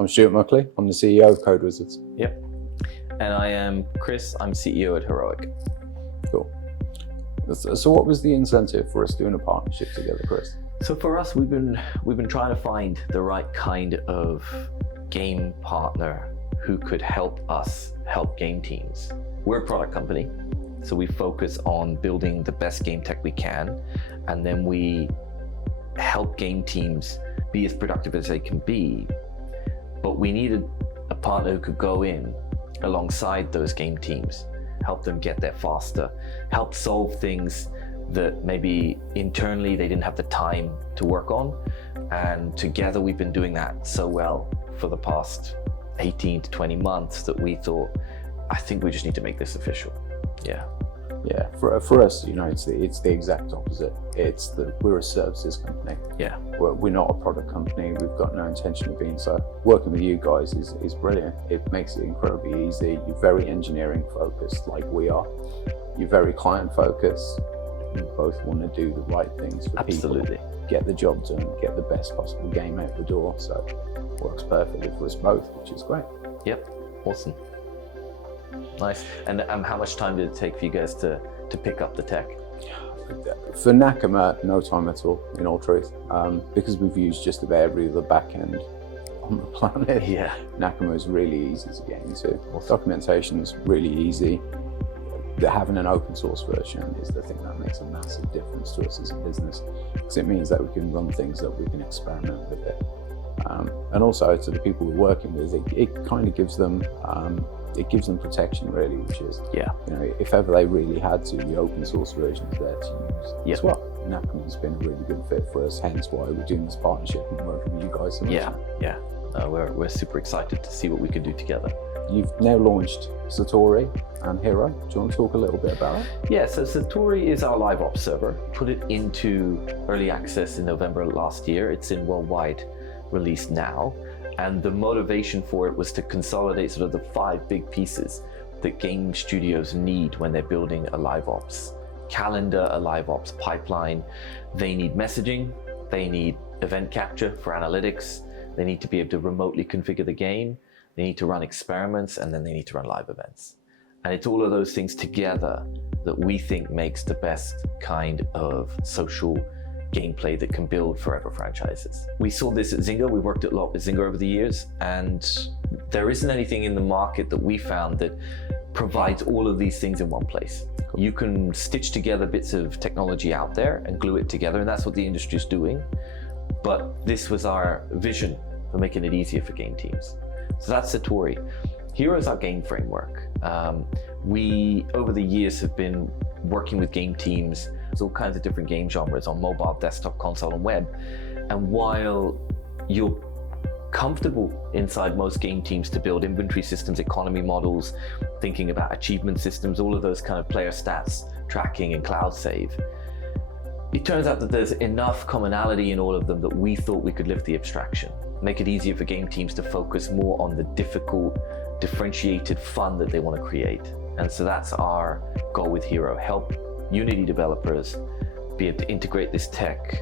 I'm Stuart Muckley. I'm the CEO of Code Wizards. Yep. And I am Chris. I'm CEO at Heroic. Cool. So what was the incentive for us doing a partnership together, Chris? So for us, we've been trying to find the right kind of game partner who could help us help game teams. We're a product company, so we focus on building the best game tech we can, and then we help game teams be as productive as they can be. But we needed a partner who could go in alongside those game teams, help them get there faster, help solve things that maybe internally they didn't have the time to work on. And together we've been doing that so well for the past 18 to 20 months that we thought, I think we just need to make this official. Yeah. Yeah, for us, it's the exact opposite. We're a services company. Yeah. We're not a product company. We've got no intention of being so. Working with you guys is brilliant. It makes it incredibly easy. You're very engineering focused like we are. You're very client focused. You both want to do the right things for Absolutely. people. Get the job done, get the best possible game out the door. So it works perfectly for us both, which is great. Yep, awesome. Nice. And how much time did it take for you guys to pick up the tech? For Nakama, no time at all, in all truth, because we've used just about every other backend on the planet. Yeah. Nakama is really easy to get into. Awesome. Documentation's really easy. Having an open source version is the thing that makes a massive difference to us as a business, because it means that we can run things, that we can experiment with it. And also to the people we're working with, it kind of gives them protection really, which is, if ever they really had to, the open source version is there to use as well. Nakama has been a really good fit for us, hence why we're doing this partnership and working with you guys so much. Yeah. We're super excited to see what we can do together. You've now launched Satori and Hero. Do you want to talk a little bit about it? Yeah, so Satori is our LiveOps server. Put it into early access in November last year. It's in worldwide release now. And the motivation for it was to consolidate sort of the 5 big pieces that game studios need when they're building a LiveOps calendar, a LiveOps pipeline. They need messaging, they need event capture for analytics, they need to be able to remotely configure the game, they need to run experiments, and then they need to run live events. And it's all of those things together that we think makes the best kind of social gameplay that can build forever franchises. We saw this at Zynga. We worked a lot with Zynga over the years, and there isn't anything in the market that we found that provides all of these things in one place. Cool. You can stitch together bits of technology out there and glue it together, and that's what the industry is doing. But this was our vision for making it easier for game teams. So that's Satori. Hero is our game framework. We, over the years, have been working with game teams, all kinds of different game genres on mobile, desktop, console, and web. And while you're comfortable inside most game teams to build inventory systems, economy models, thinking about achievement systems, all of those kind of player stats, tracking, and cloud save, it turns out that there's enough commonality in all of them that we thought we could lift the abstraction, make it easier for game teams to focus more on the difficult, differentiated fun that they want to create. And so that's our goal with Hero: help Unity developers be able to integrate this tech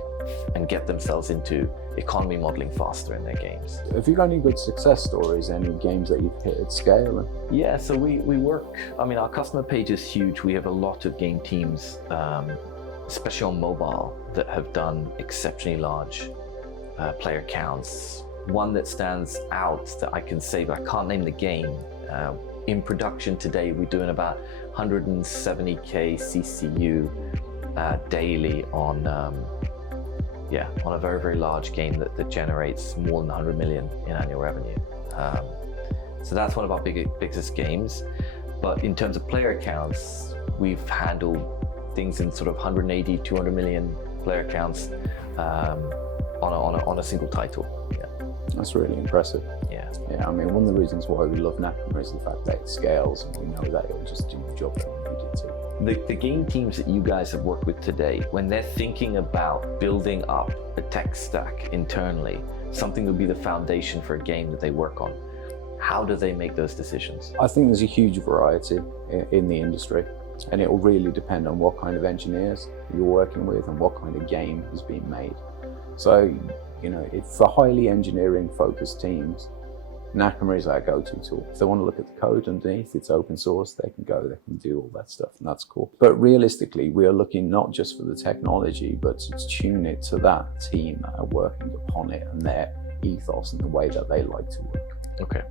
and get themselves into economy modeling faster in their games. Have you got any good success stories, any games that you've hit at scale? Yeah, so we work, our customer page is huge. We have a lot of game teams, especially on mobile, that have done exceptionally large player counts. One that stands out that I can say, but I can't name the game. In production today, we're doing about 170K CCU daily on a very, very large game that generates more than 100 million in annual revenue. So that's one of our biggest games. But in terms of player counts, we've handled things in sort of 180, 200 million player counts on a single title. Yeah. That's really impressive. Yeah. One of the reasons why we love Nakama is the fact that it scales, and we know that it will just do the job that we need it to. The game teams that you guys have worked with today, when they're thinking about building up a tech stack internally, something that would be the foundation for a game that they work on, how do they make those decisions? I think there's a huge variety in the industry, and it will really depend on what kind of engineers you're working with and what kind of game is being made. So, for highly engineering focused teams, Nakama is our go-to tool. If they want to look at the code underneath, it's open source, they can go, they can do all that stuff, and that's cool. But realistically, we are looking not just for the technology, but to tune it to that team that are working upon it and their ethos and the way that they like to work. Okay.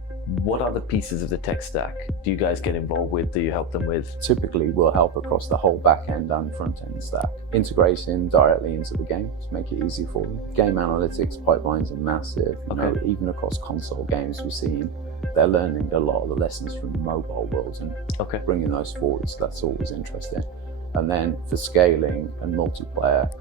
What other pieces of the tech stack do you guys get involved with? Do you help them with? Typically, we'll help across the whole back-end and front-end stack, integrating directly into the game to make it easy for them. Game analytics pipelines are massive. You know, even across console games, we've seen they're learning a lot of the lessons from the mobile world and bringing those forward. So that's always interesting. And then for scaling and multiplayer,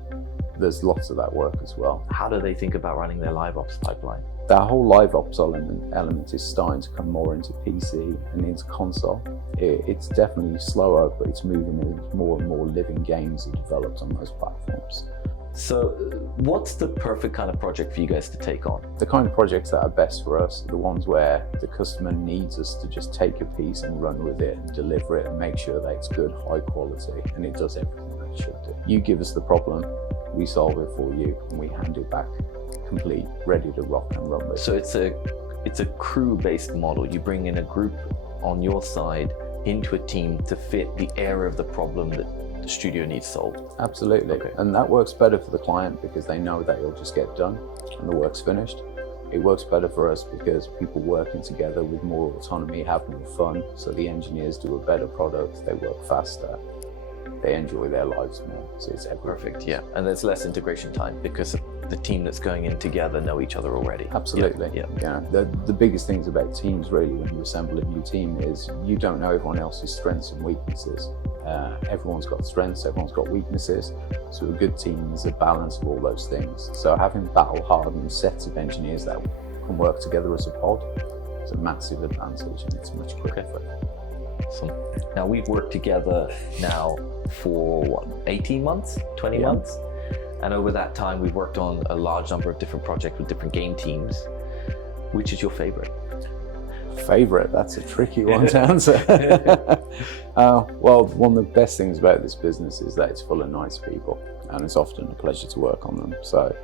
there's lots of that work as well. How do they think about running their LiveOps pipeline? That whole LiveOps element is starting to come more into PC and into console. It's definitely slower, but it's moving as more and more living games are developed on those platforms. So what's the perfect kind of project for you guys to take on? The kind of projects that are best for us are the ones where the customer needs us to just take a piece and run with it and deliver it and make sure that it's good, high quality, and it does everything that it should do. You give us the problem, we solve it for you, and we hand it back complete, ready to rock and run with. So it's a crew-based model. You bring in a group on your side into a team to fit the area of the problem that the studio needs solved. Absolutely. And that works better for the client because they know that it'll just get done and the work's finished. It works better for us because people working together with more autonomy have more fun, so the engineers do a better product, they work faster, they enjoy their lives more. So it's perfect. Yeah, and there's less integration time because the team that's going in together know each other already. Absolutely. Yeah. The biggest things about teams really when you assemble a new team is you don't know everyone else's strengths and weaknesses. Everyone's got strengths, everyone's got weaknesses. So a good team is a balance of all those things. So having battle-hardened sets of engineers that can work together as a pod is a massive advantage, and it's much quicker for them. Awesome. Now we've worked together now for what, 18 months, 20 months? And over that time, we've worked on a large number of different projects with different game teams. Which is your favorite? Favorite? That's a tricky one to answer. Well, one of the best things about this business is that it's full of nice people, and it's often a pleasure to work on them. So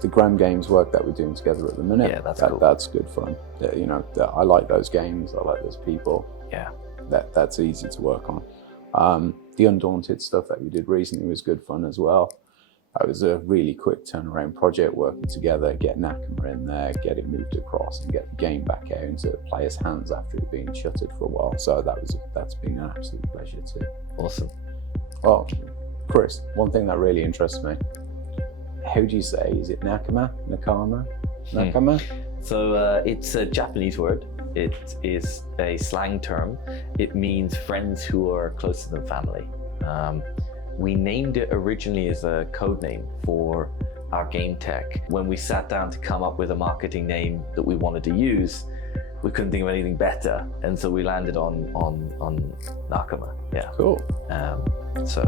the Gram Games work that we're doing together at the minute, cool. That's good fun. You know, I like those games, I like those people. Yeah. That's easy to work on. The Undaunted stuff that we did recently was good fun as well. That was a really quick turnaround project, working together, get Nakama in there, get it moved across and get the game back out into players' hands after it being shuttered for a while. So that's been an absolute pleasure too. Awesome. Well, Chris, one thing that really interests me, how do you say, is it Nakama? Nakama? So it's a Japanese word. It is a slang term. It means friends who are closer than family. We named it originally as a code name for our game tech. When we sat down to come up with a marketing name that we wanted to use, we couldn't think of anything better, and so we landed on Nakama. Yeah. Cool. So.